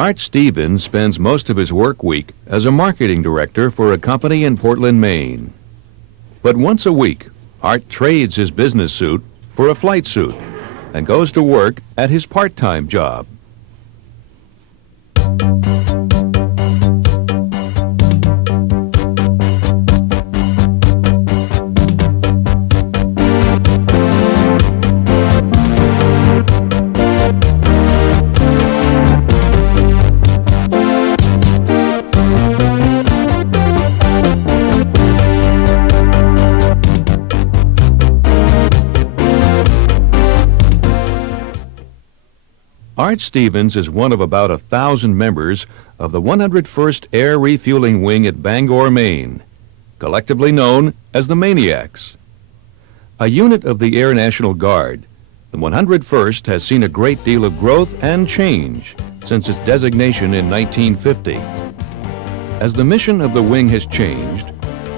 Art Stevens spends most of his work week as a marketing director for a company in Portland, Maine. But once a week, Art trades his business suit for a flight suit and goes to work at his part-time job. Art Stevens is one of about 1,000 members of the 101st Air Refueling Wing at Bangor, Maine, collectively known as the Maineiacs. A unit of the Air National Guard, the 101st has seen a great deal of growth and change since its designation in 1950. As the mission of the wing has changed,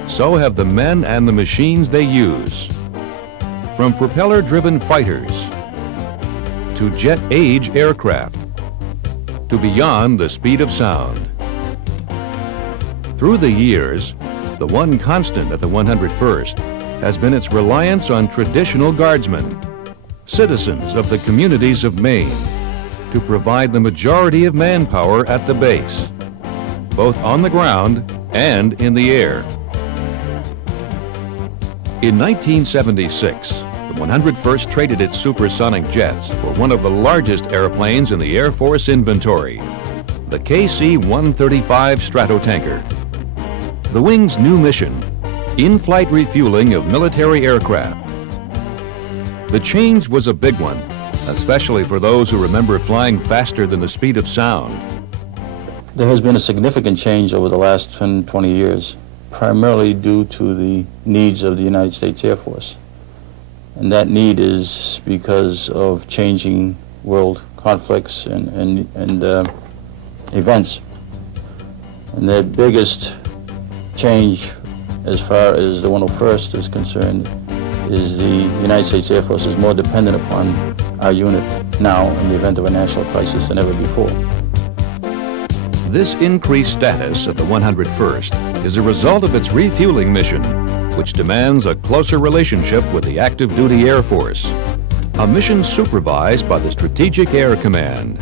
so have the men and the machines they use. From propeller-driven fighters to jet-age aircraft, to beyond the speed of sound. Through the years, the one constant at the 101st has been its reliance on traditional guardsmen, citizens of the communities of Maine, to provide the majority of manpower at the base, both on the ground and in the air. In 1976, the 101st traded its supersonic jets for one of the largest airplanes in the Air Force inventory, the KC-135 Stratotanker. The wing's new mission, in-flight refueling of military aircraft. The change was a big one, especially for those who remember flying faster than the speed of sound. There has been a significant change over the last 10, 20 years, primarily due to the needs of the United States Air Force. And that need is because of changing world conflicts and events. And the biggest change as far as the 101st is concerned is the United States Air Force is more dependent upon our unit now in the event of a national crisis than ever before. This increased status of the 101st is a result of its refueling mission, which demands a closer relationship with the active duty Air Force, a mission supervised by the Strategic Air Command.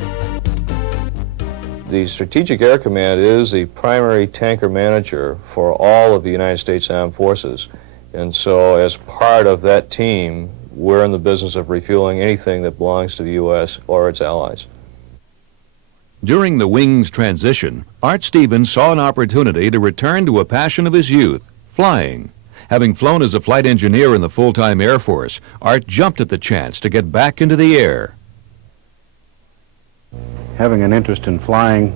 The Strategic Air Command is the primary tanker manager for all of the United States Armed Forces. And so as part of that team, we're in the business of refueling anything that belongs to the U.S. or its allies. During the wing's transition, Art Stevens saw an opportunity to return to a passion of his youth, flying. Having flown as a flight engineer in the full-time Air Force, Art jumped at the chance to get back into the air. Having an interest in flying,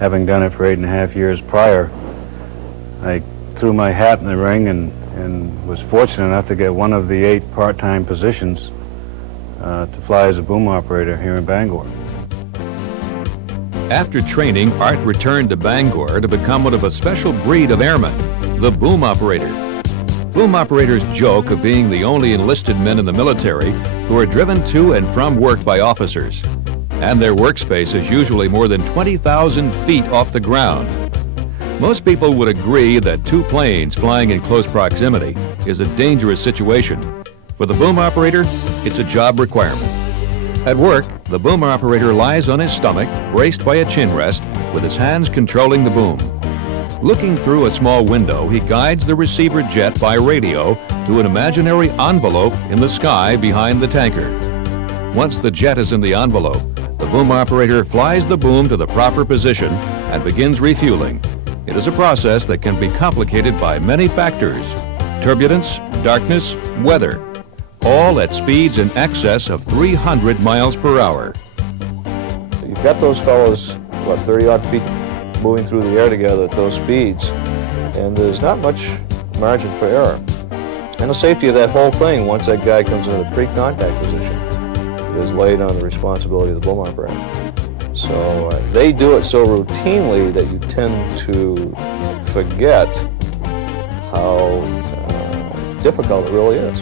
having done it for 8.5 years prior, I threw my hat in the ring and was fortunate enough to get one of the 8 part-time positions to fly as a boom operator here in Bangor. After training, Art returned to Bangor to become one of a special breed of airmen, the boom operator. Boom operators joke of being the only enlisted men in the military who are driven to and from work by officers, and their workspace is usually more than 20,000 feet off the ground. Most people would agree that 2 planes flying in close proximity is a dangerous situation. For the boom operator, it's a job requirement. At work, the boom operator lies on his stomach, braced by a chin rest, with his hands controlling the boom. Looking through a small window, he guides the receiver jet by radio to an imaginary envelope in the sky behind the tanker. Once the jet is in the envelope, the boom operator flies the boom to the proper position and begins refueling. It is a process that can be complicated by many factors: turbulence, darkness, weather, all at speeds in excess of 300 miles per hour. You've got those fellows, 30-odd feet moving through the air together at those speeds, and there's not much margin for error. And the safety of that whole thing, once that guy comes into the pre-contact position, is laid on the responsibility of the boom operator. So they do it so routinely that you tend to forget how difficult it really is.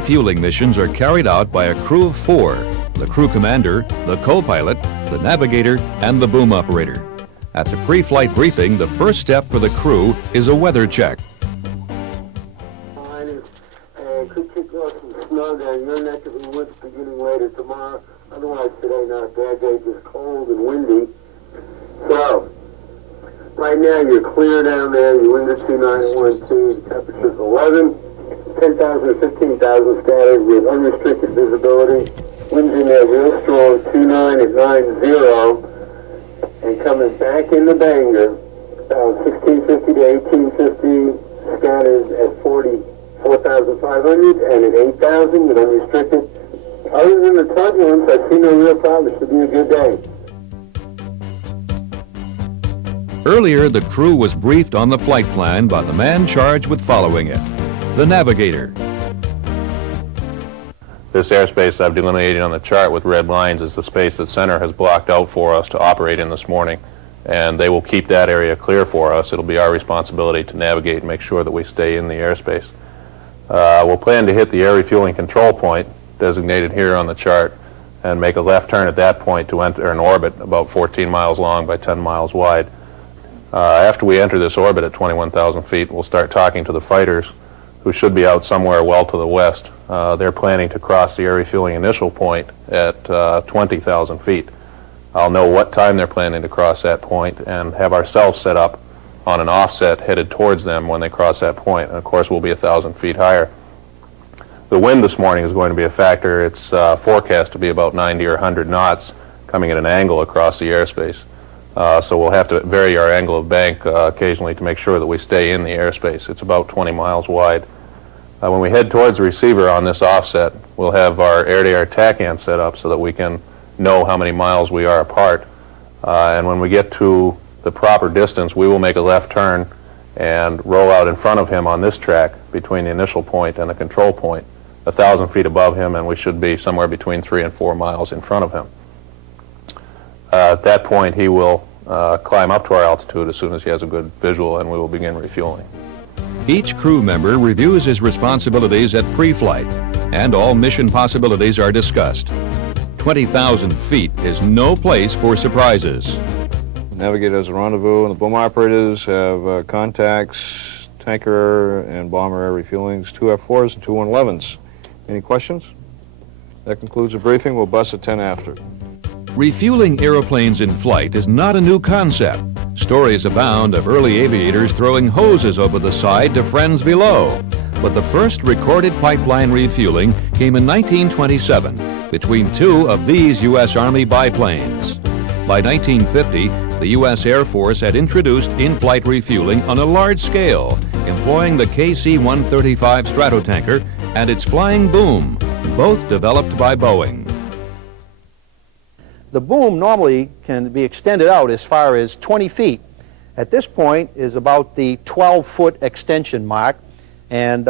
refueling missions are carried out by a crew of 4, the crew commander, the co-pilot, the navigator, and the boom operator. At the pre-flight briefing, the first step for the crew is a weather check. Could kick off some snow down your neck of the woods beginning later tomorrow. Otherwise today, not a bad day, just cold and windy. So, right now you're clear down there, your wind is 2912, the temperature's 11, 10,000 or 15,000 scattered with unrestricted visibility. Winds in there real strong, 29 at 90, and coming back in the Bangor, 1650 to 1850, scattered at 4,500 and at 8,000 with unrestricted. Other than the turbulence, I see no real problem. It should be a good day. Earlier, the crew was briefed on the flight plan by the man charged with following it, the navigator. This airspace I've delineated on the chart with red lines is the space that Center has blocked out for us to operate in this morning, and they will keep that area clear for us. It'll be our responsibility to navigate and make sure that we stay in the airspace. We'll plan to hit the air refueling control point, designated here on the chart, and make a left turn at that point to enter an orbit about 14 miles long by 10 miles wide. After we enter this orbit at 21,000 feet, we'll start talking to the fighters, who should be out somewhere well to the west. They're planning to cross the air refueling initial point at 20,000 feet. I'll know what time they're planning to cross that point and have ourselves set up on an offset headed towards them when they cross that point. And of course, we'll be 1,000 feet higher. The wind this morning is going to be a factor. It's forecast to be about 90 or 100 knots coming at an angle across the airspace. So we'll have to vary our angle of bank occasionally to make sure that we stay in the airspace. It's about 20 miles wide. When we head towards the receiver on this offset, we'll have our air-to-air TACAN set up so that we can know how many miles we are apart. And when we get to the proper distance, we will make a left turn and roll out in front of him on this track between the initial point and the control point, 1,000 feet above him, and we should be somewhere between 3 and 4 miles in front of him. At that point, he will climb up to our altitude as soon as he has a good visual, and we will begin refueling. Each crew member reviews his responsibilities at pre-flight, and all mission possibilities are discussed. 20,000 feet is no place for surprises. The navigator has a rendezvous, and the boom operators have contacts, tanker and bomber air refuelings, 2 F4s and 2 111s. Any questions? That concludes the briefing. We'll bus at 10 after. Refueling aeroplanes in flight is not a new concept. Stories abound of early aviators throwing hoses over the side to friends below. But the first recorded pipeline refueling came in 1927 between 2 of these U.S. Army biplanes. By 1950, the U.S. Air Force had introduced in-flight refueling on a large scale, employing the KC-135 Stratotanker and its flying boom, both developed by Boeing. The boom normally can be extended out as far as 20 feet. At this point is about the 12-foot extension mark, and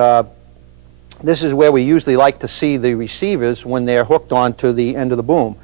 this is where we usually like to see the receivers when they're hooked onto the end of the boom.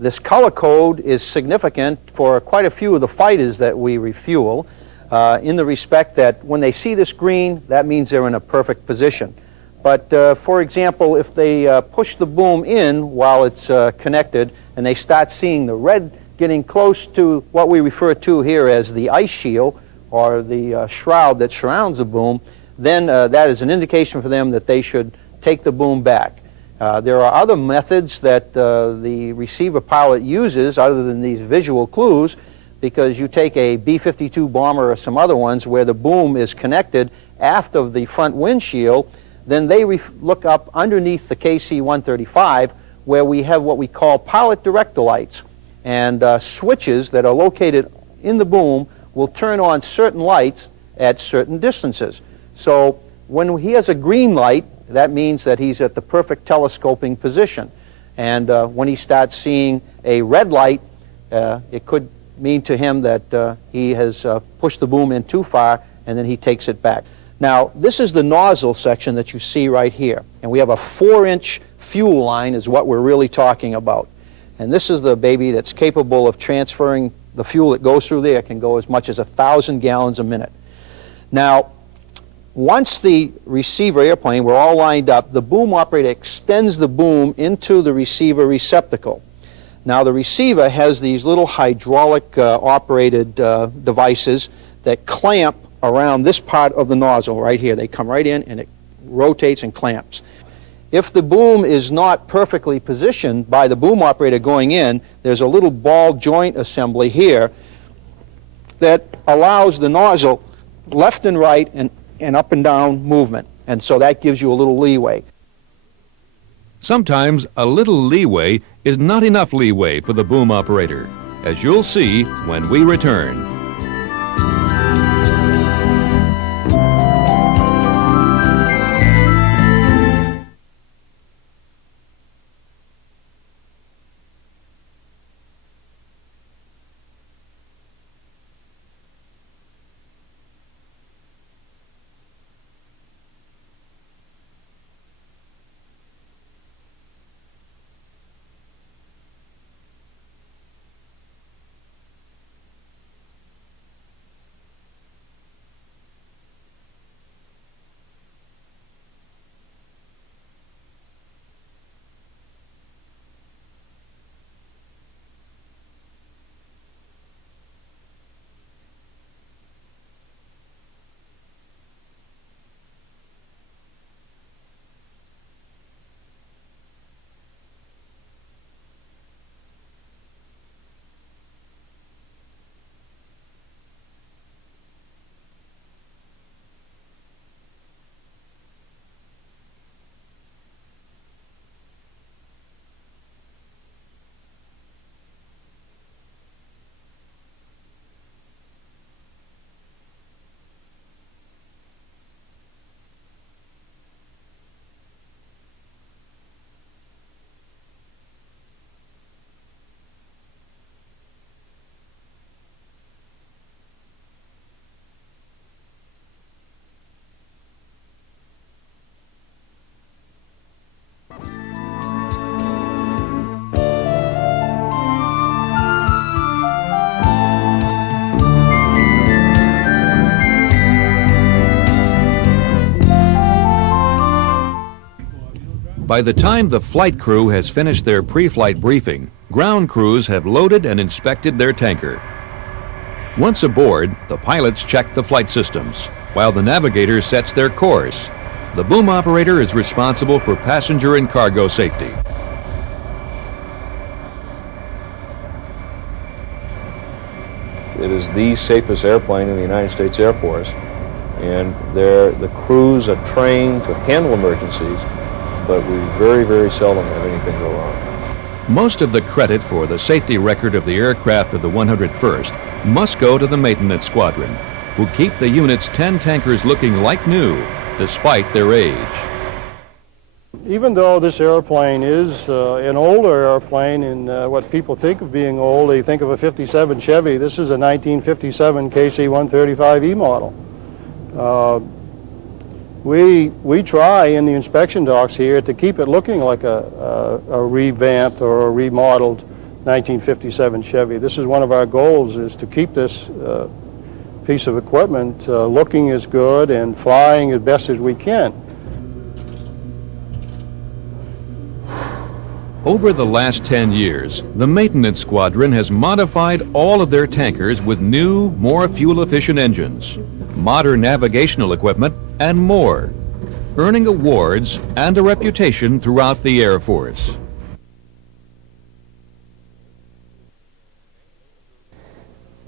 This color code is significant for quite a few of the fighters that we refuel, in the respect that when they see this green, that means they're in a perfect position. But for example, if they push the boom in while it's connected and they start seeing the red getting close to what we refer to here as the ice shield or the shroud that surrounds the boom, then that is an indication for them that they should take the boom back. There are other methods that the receiver pilot uses other than these visual clues, because you take a B-52 bomber or some other ones where the boom is connected aft of the front windshield. Then they look up underneath the KC-135 where we have what we call pilot director lights, and switches that are located in the boom will turn on certain lights at certain distances. So when he has a green light, that means that he's at the perfect telescoping position. And when he starts seeing a red light, it could mean to him that he has pushed the boom in too far, and then he takes it back. Now, this is the nozzle section that you see right here. And we have a 4-inch fuel line is what we're really talking about. And this is the baby that's capable of transferring the fuel that goes through there. It can go as much as 1,000 gallons a minute. Now, Once the receiver airplane, we're all lined up, the boom operator extends the boom into the receiver receptacle. Now the receiver has these little hydraulic operated devices that clamp around this part of the nozzle right here. They come right in and it rotates and clamps. If the boom is not perfectly positioned by the boom operator going in, there's a little ball joint assembly here that allows the nozzle left and right and up and down movement. And so that gives you a little leeway. Sometimes a little leeway is not enough leeway for the boom operator, as you'll see when we return. By the time the flight crew has finished their pre-flight briefing, ground crews have loaded and inspected their tanker. Once aboard, the pilots check the flight systems, while the navigator sets their course. The boom operator is responsible for passenger and cargo safety. It is the safest airplane in the United States Air Force, and the crews are trained to handle emergencies, but we very, very seldom have anything go wrong. Most of the credit for the safety record of the aircraft of the 101st must go to the maintenance squadron, who keep the unit's 10 tankers looking like new, despite their age. Even though this airplane is an older airplane in what people think of being old, they think of a 57 Chevy. This is a 1957 KC-135E model. We try in the inspection docks here to keep it looking like a revamped or a remodeled 1957 Chevy. This is one of our goals, is to keep this piece of equipment looking as good and flying as best as we can. Over the last 10 years, the maintenance squadron has modified all of their tankers with new, more fuel-efficient engines, modern navigational equipment, and more, earning awards and a reputation throughout the Air Force.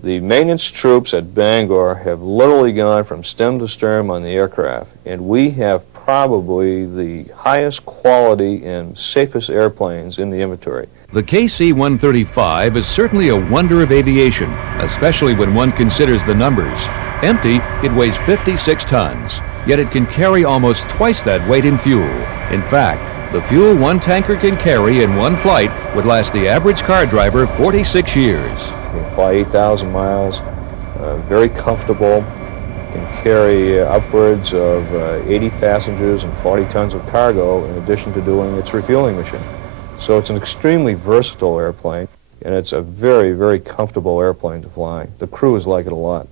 The maintenance troops at Bangor have literally gone from stem to stern on the aircraft, and we have probably the highest quality and safest airplanes in the inventory. The KC-135 is certainly a wonder of aviation, especially when one considers the numbers. Empty, it weighs 56 tons, yet it can carry almost twice that weight in fuel. In fact, the fuel one tanker can carry in one flight would last the average car driver 46 years. You can fly 8,000 miles, very comfortable, can carry upwards of 80 passengers and 40 tons of cargo in addition to doing its refueling mission. So it's an extremely versatile airplane, and it's a very, very comfortable airplane to fly. The crews like it a lot.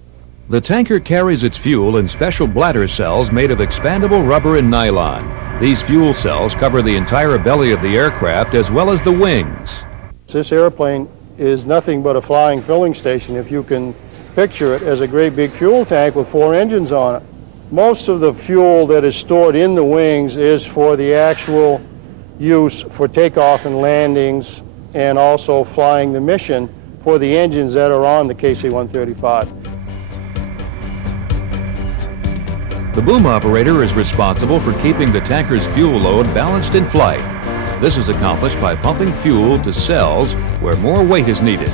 The tanker carries its fuel in special bladder cells made of expandable rubber and nylon. These fuel cells cover the entire belly of the aircraft as well as the wings. This airplane is nothing but a flying filling station, if you can picture it as a great big fuel tank with 4 engines on it. Most of the fuel that is stored in the wings is for the actual use for takeoff and landings, and also flying the mission for the engines that are on the KC-135. The boom operator is responsible for keeping the tanker's fuel load balanced in flight. This is accomplished by pumping fuel to cells where more weight is needed.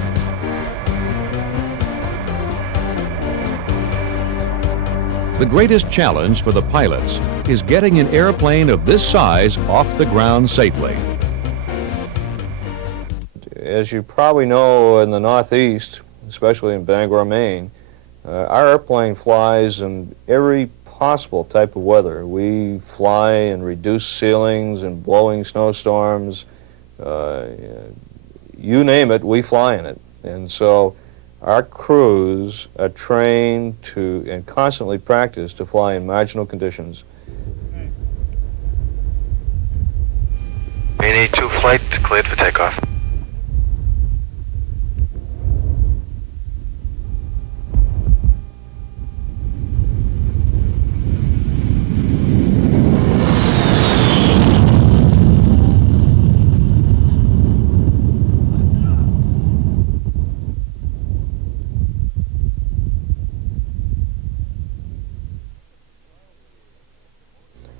The greatest challenge for the pilots is getting an airplane of this size off the ground safely. As you probably know, in the Northeast, especially in Bangor, Maine, our airplane flies in every possible type of weather. We fly in reduced ceilings and blowing snowstorms. You name it, we fly in it. And so our crews are trained to and constantly practice to fly in marginal conditions. Maine A2 flight cleared for takeoff.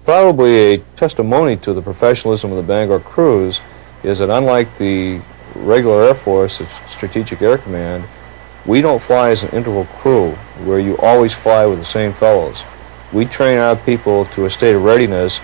Probably a testimony to the professionalism of the Bangor crews is that, unlike the regular Air Force of Strategic Air Command, we don't fly as an integral crew where you always fly with the same fellows. We train our people to a state of readiness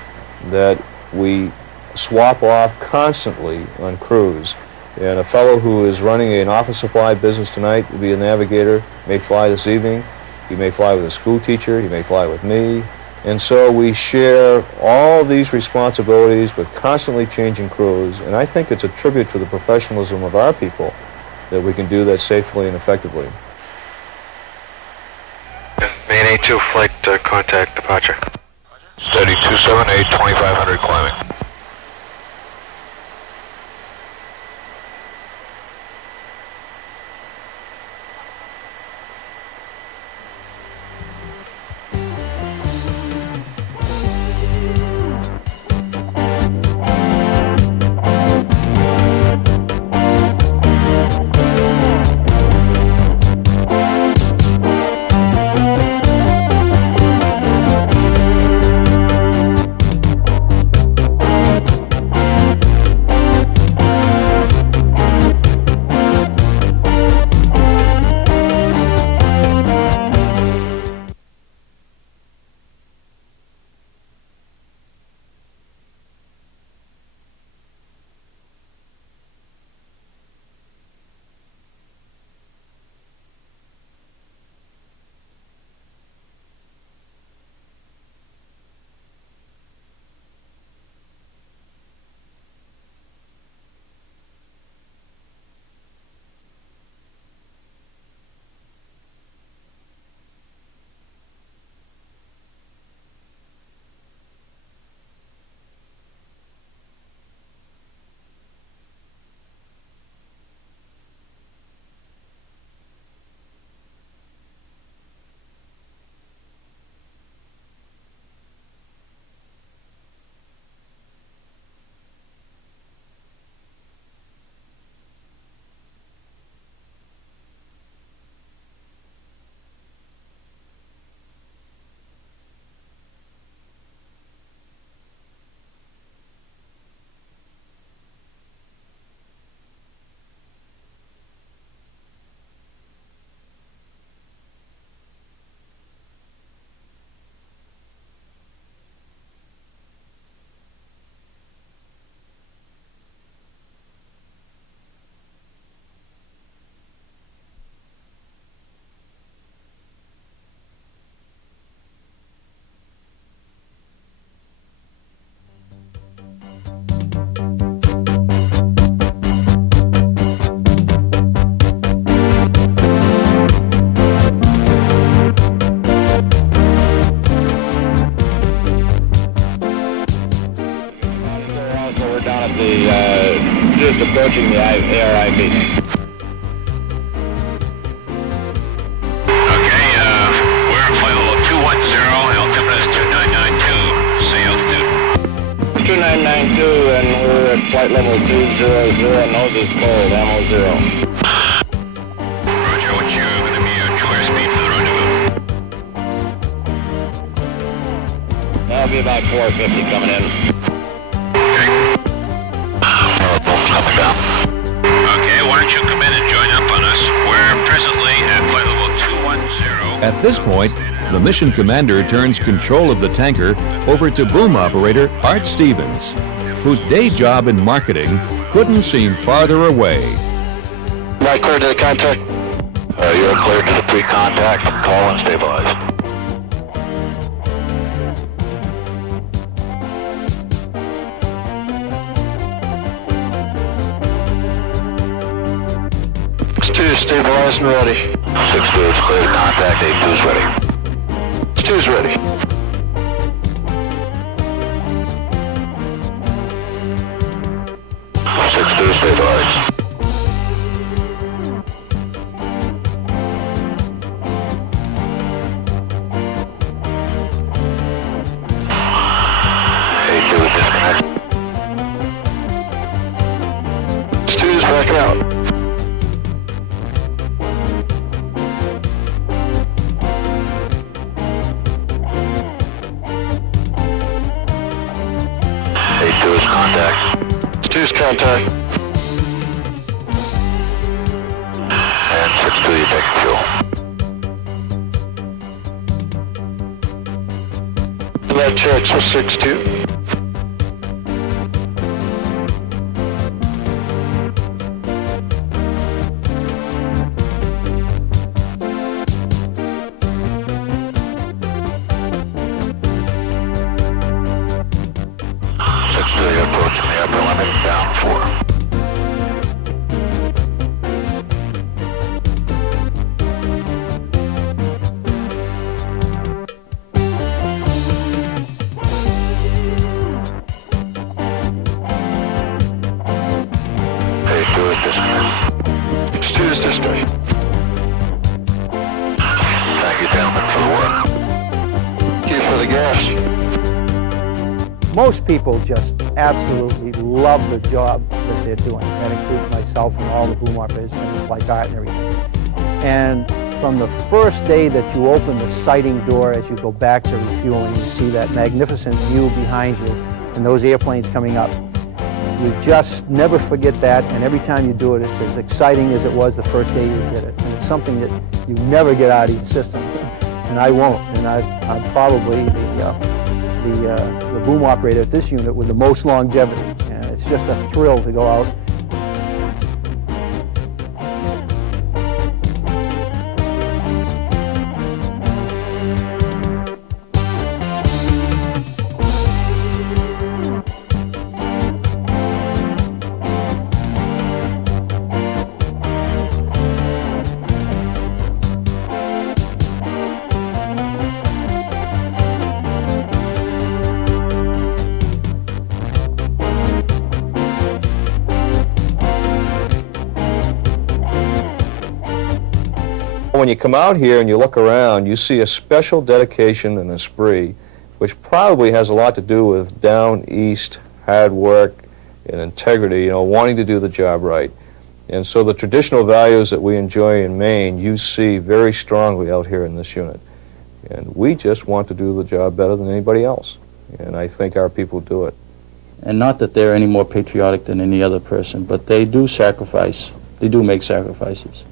that we swap off constantly on crews. And a fellow who is running an office supply business tonight will be a navigator, may fly this evening. He may fly with a school teacher, he may fly with me. And so we share all these responsibilities with constantly changing crews, and I think it's a tribute to the professionalism of our people that we can do that safely and effectively. Maine A2 flight contact departure. Steady 278, 2500 climbing. approaching the ARIV. Okay, we're at flight level 210, altimeter is 2992, say altitude. 2992, and we're at flight level 200, nose is cold, ammo 0. Roger, what's going to be your true airspeed for the rendezvous? That'll be about 450 coming in. Coming down. Okay, why don't you come in and join up on us? We're presently at flight level 210. At this point, the mission commander turns control of the tanker over to boom operator Art Stevens, whose day job in marketing couldn't seem farther away. Am I clear to the contact? You're clear to the pre-contact. Call and stabilize. Stabilized and ready. 6-2 is clear to contact. 8-2 is ready. 2 is ready. Stabilized. Disconnect. 2 is backing out. Contact. 2's contact. And 6-2, you take fuel. That checks with 6-2. Most people just absolutely love the job that they're doing. That includes myself and all the boom operators and like Art and everything. And from the first day that you open the sighting door as you go back to refueling, you see that magnificent view behind you and those airplanes coming up. You just never forget that, and every time you do it, it's as exciting as it was the first day you did it. And it's something that you never get out of your system, and I won't. And I'm probably the boom operator at this unit with the most longevity, and it's just a thrill to go out. When you come out here and you look around, you see a special dedication and esprit, which probably has a lot to do with down east hard work and integrity, you know, wanting to do the job right. And so the traditional values that we enjoy in Maine, you see very strongly out here in this unit. And we just want to do the job better than anybody else. And I think our people do it. And not that they're any more patriotic than any other person, but they do sacrifice. They do make sacrifices.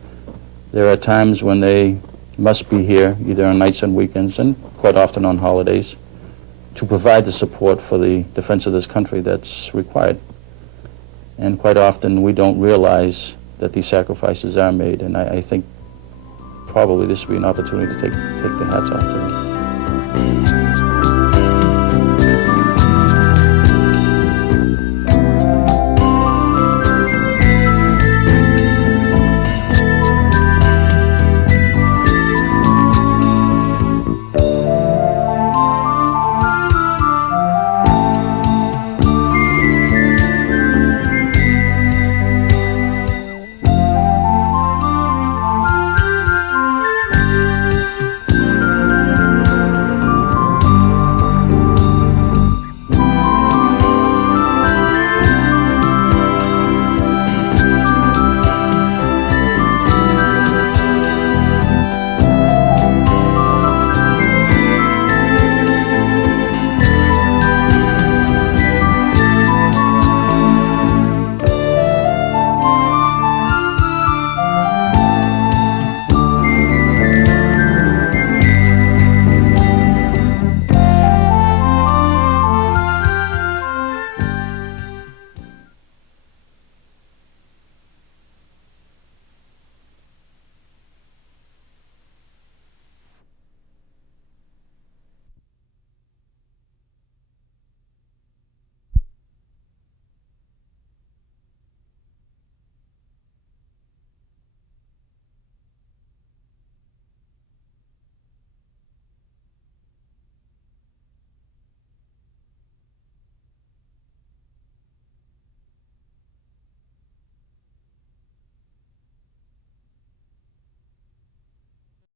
There are times when they must be here, either on nights and weekends, and quite often on holidays, to provide the support for the defense of this country that's required. And quite often we don't realize that these sacrifices are made, and I think probably this would be an opportunity to take the hats off to them.